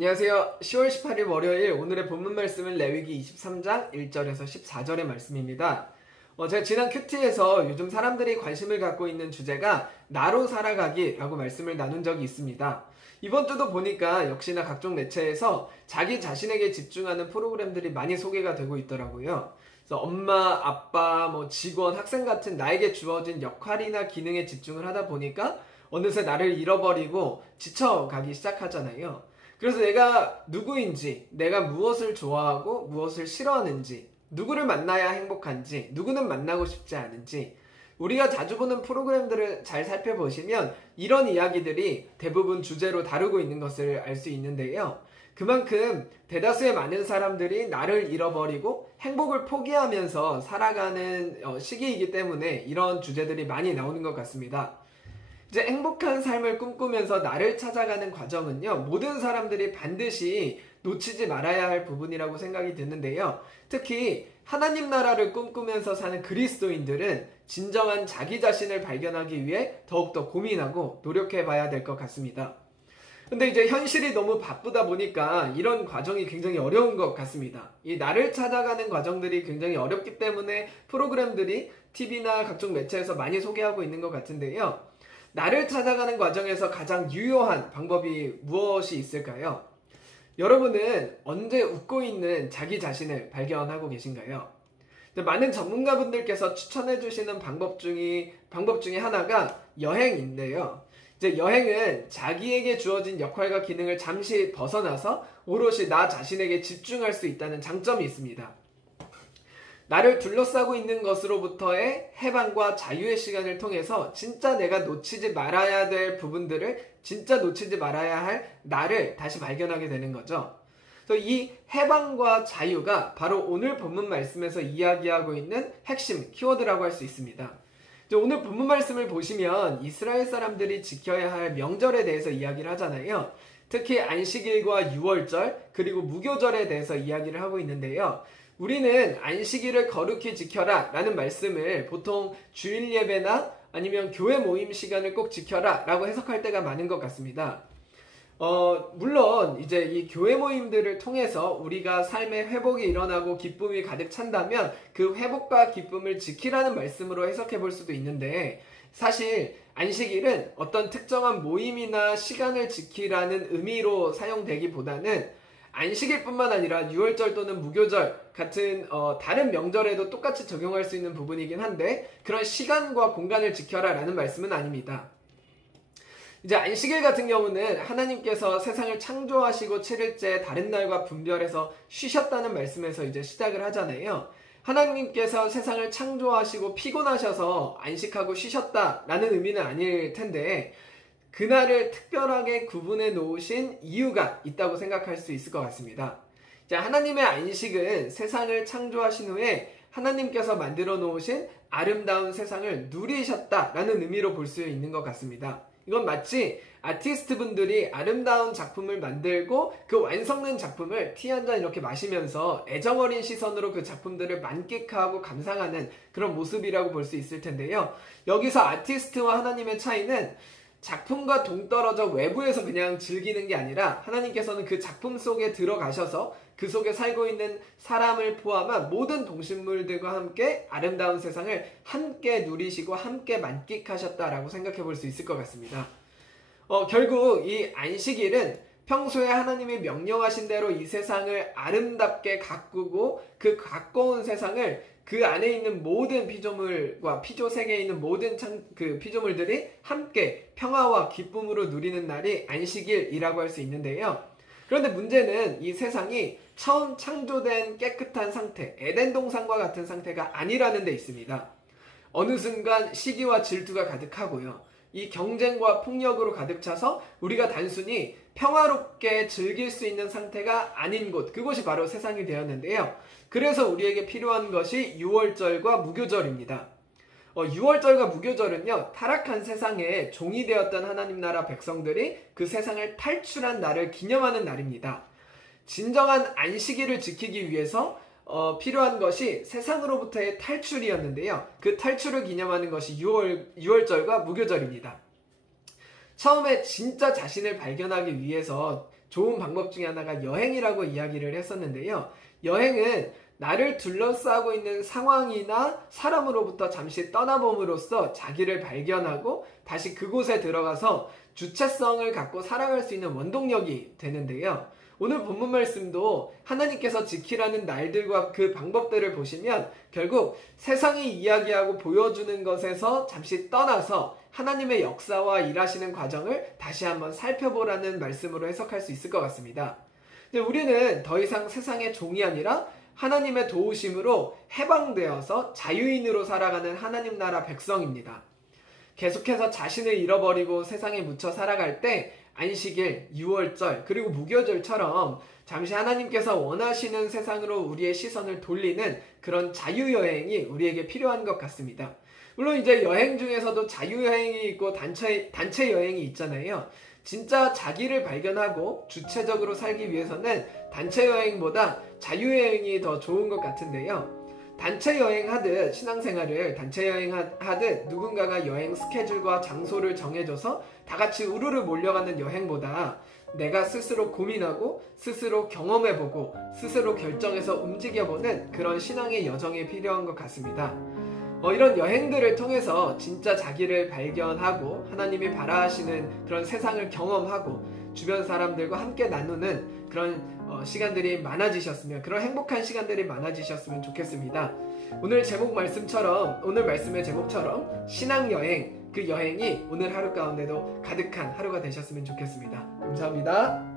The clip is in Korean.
안녕하세요. 10월 18일 월요일 오늘의 본문 말씀은 레위기 23장 1절에서 14절의 말씀입니다. 제가 지난 큐티에서 요즘 사람들이 관심을 갖고 있는 주제가 나로 살아가기라고 말씀을 나눈 적이 있습니다. 이번 주도 보니까 역시나 각종 매체에서 자기 자신에게 집중하는 프로그램들이 많이 소개가 되고 있더라고요. 그래서 엄마, 아빠, 직원, 학생 같은 나에게 주어진 역할이나 기능에 집중을 하다 보니까 어느새 나를 잃어버리고 지쳐가기 시작하잖아요. 그래서 내가 누구인지, 내가 무엇을 좋아하고 무엇을 싫어하는지, 누구를 만나야 행복한지, 누구는 만나고 싶지 않은지, 우리가 자주 보는 프로그램들을 잘 살펴보시면 이런 이야기들이 대부분 주제로 다루고 있는 것을 알 수 있는데요. 그만큼 대다수의 많은 사람들이 나를 잃어버리고 행복을 포기하면서 살아가는 시기이기 때문에 이런 주제들이 많이 나오는 것 같습니다. 이제 행복한 삶을 꿈꾸면서 나를 찾아가는 과정은요, 모든 사람들이 반드시 놓치지 말아야 할 부분이라고 생각이 드는데요. 특히 하나님 나라를 꿈꾸면서 사는 그리스도인들은 진정한 자기 자신을 발견하기 위해 더욱더 고민하고 노력해 봐야 될 것 같습니다. 근데 이제 현실이 너무 바쁘다 보니까 이런 과정이 굉장히 어려운 것 같습니다. 이 나를 찾아가는 과정들이 굉장히 어렵기 때문에 프로그램들이 TV나 각종 매체에서 많이 소개하고 있는 것 같은데요. 나를 찾아가는 과정에서 가장 유효한 방법이 무엇이 있을까요? 여러분은 언제 웃고 있는 자기 자신을 발견하고 계신가요? 많은 전문가분들께서 추천해 주시는 방법 중에 하나가 여행인데요. 이제 여행은 자기에게 주어진 역할과 기능을 잠시 벗어나서 오롯이 나 자신에게 집중할 수 있다는 장점이 있습니다. 나를 둘러싸고 있는 것으로부터의 해방과 자유의 시간을 통해서 진짜 내가 놓치지 말아야 될 부분들을, 진짜 놓치지 말아야 할 나를 다시 발견하게 되는 거죠. 그래서 이 해방과 자유가 바로 오늘 본문 말씀에서 이야기하고 있는 핵심 키워드라고 할 수 있습니다. 오늘 본문 말씀을 보시면 이스라엘 사람들이 지켜야 할 명절에 대해서 이야기를 하잖아요. 특히 안식일과 유월절 그리고 무교절에 대해서 이야기를 하고 있는데요. 우리는 안식일을 거룩히 지켜라 라는 말씀을 보통 주일 예배나 아니면 교회 모임 시간을 꼭 지켜라 라고 해석할 때가 많은 것 같습니다. 물론 이제 이 교회 모임들을 통해서 우리가 삶의 회복이 일어나고 기쁨이 가득 찬다면 그 회복과 기쁨을 지키라는 말씀으로 해석해 볼 수도 있는데, 사실 안식일은 어떤 특정한 모임이나 시간을 지키라는 의미로 사용되기보다는 안식일뿐만 아니라 유월절 또는 무교절 같은 다른 명절에도 똑같이 적용할 수 있는 부분이긴 한데, 그런 시간과 공간을 지켜라 라는 말씀은 아닙니다. 이제 안식일 같은 경우는 하나님께서 세상을 창조하시고 7일째 다른 날과 분별해서 쉬셨다는 말씀에서 이제 시작을 하잖아요. 하나님께서 세상을 창조하시고 피곤하셔서 안식하고 쉬셨다라는 의미는 아닐 텐데, 그날을 특별하게 구분해 놓으신 이유가 있다고 생각할 수 있을 것 같습니다. 자, 하나님의 안식은 세상을 창조하신 후에 하나님께서 만들어 놓으신 아름다운 세상을 누리셨다라는 의미로 볼 수 있는 것 같습니다. 이건 마치 아티스트 분들이 아름다운 작품을 만들고 그 완성된 작품을 티 한 잔 이렇게 마시면서 애정어린 시선으로 그 작품들을 만끽하고 감상하는 그런 모습이라고 볼 수 있을 텐데요. 여기서 아티스트와 하나님의 차이는 작품과 동떨어져 외부에서 그냥 즐기는 게 아니라 하나님께서는 그 작품 속에 들어가셔서 그 속에 살고 있는 사람을 포함한 모든 동식물들과 함께 아름다운 세상을 함께 누리시고 함께 만끽하셨다라고 생각해 볼 수 있을 것 같습니다. 결국 이 안식일은 평소에 하나님이 명령하신 대로 이 세상을 아름답게 가꾸고 그 가꿔온 세상을 그 안에 있는 모든 피조물과 피조세계에 있는 모든 피조물들이 함께 평화와 기쁨으로 누리는 날이 안식일이라고 할 수 있는데요. 그런데 문제는 이 세상이 처음 창조된 깨끗한 상태, 에덴 동산과 같은 상태가 아니라는 데 있습니다. 어느 순간 시기와 질투가 가득하고요. 이 경쟁과 폭력으로 가득 차서 우리가 단순히 평화롭게 즐길 수 있는 상태가 아닌 곳, 그곳이 바로 세상이 되었는데요. 그래서 우리에게 필요한 것이 유월절과 무교절입니다. 유월절과 무교절은요, 타락한 세상에 종이 되었던 하나님 나라 백성들이 그 세상을 탈출한 날을 기념하는 날입니다. 진정한 안식일을 지키기 위해서 필요한 것이 세상으로부터의 탈출이었는데요. 그 탈출을 기념하는 것이 유월절과 무교절입니다. 처음에 진짜 자신을 발견하기 위해서 좋은 방법 중에 하나가 여행이라고 이야기를 했었는데요. 여행은 나를 둘러싸고 있는 상황이나 사람으로부터 잠시 떠나봄으로써 자기를 발견하고 다시 그곳에 들어가서 주체성을 갖고 살아갈 수 있는 원동력이 되는데요. 오늘 본문 말씀도 하나님께서 지키라는 날들과 그 방법들을 보시면 결국 세상이 이야기하고 보여주는 것에서 잠시 떠나서 하나님의 역사와 일하시는 과정을 다시 한번 살펴보라는 말씀으로 해석할 수 있을 것 같습니다. 근데 우리는 더 이상 세상의 종이 아니라 하나님의 도우심으로 해방되어서 자유인으로 살아가는 하나님 나라 백성입니다. 계속해서 자신을 잃어버리고 세상에 묻혀 살아갈 때 안식일, 유월절, 그리고 무교절처럼 잠시 하나님께서 원하시는 세상으로 우리의 시선을 돌리는 그런 자유여행이 우리에게 필요한 것 같습니다. 물론 이제 여행 중에서도 자유여행이 있고 단체 여행이 있잖아요. 진짜 자기를 발견하고 주체적으로 살기 위해서는 단체 여행보다 자유여행이 더 좋은 것 같은데요. 단체 여행하듯 신앙생활을 단체 여행하듯 누군가가 여행 스케줄과 장소를 정해줘서 다 같이 우르르 몰려가는 여행보다 내가 스스로 고민하고 스스로 경험해보고 스스로 결정해서 움직여보는 그런 신앙의 여정이 필요한 것 같습니다. 이런 여행들을 통해서 진짜 자기를 발견하고 하나님이 바라시는 그런 세상을 경험하고 주변 사람들과 함께 나누는 그런 시간들이 많아지셨으면, 그런 행복한 시간들이 많아지셨으면 좋겠습니다. 오늘 말씀의 제목처럼 신앙여행, 그 여행이 오늘 하루 가운데도 가득한 하루가 되셨으면 좋겠습니다. 감사합니다.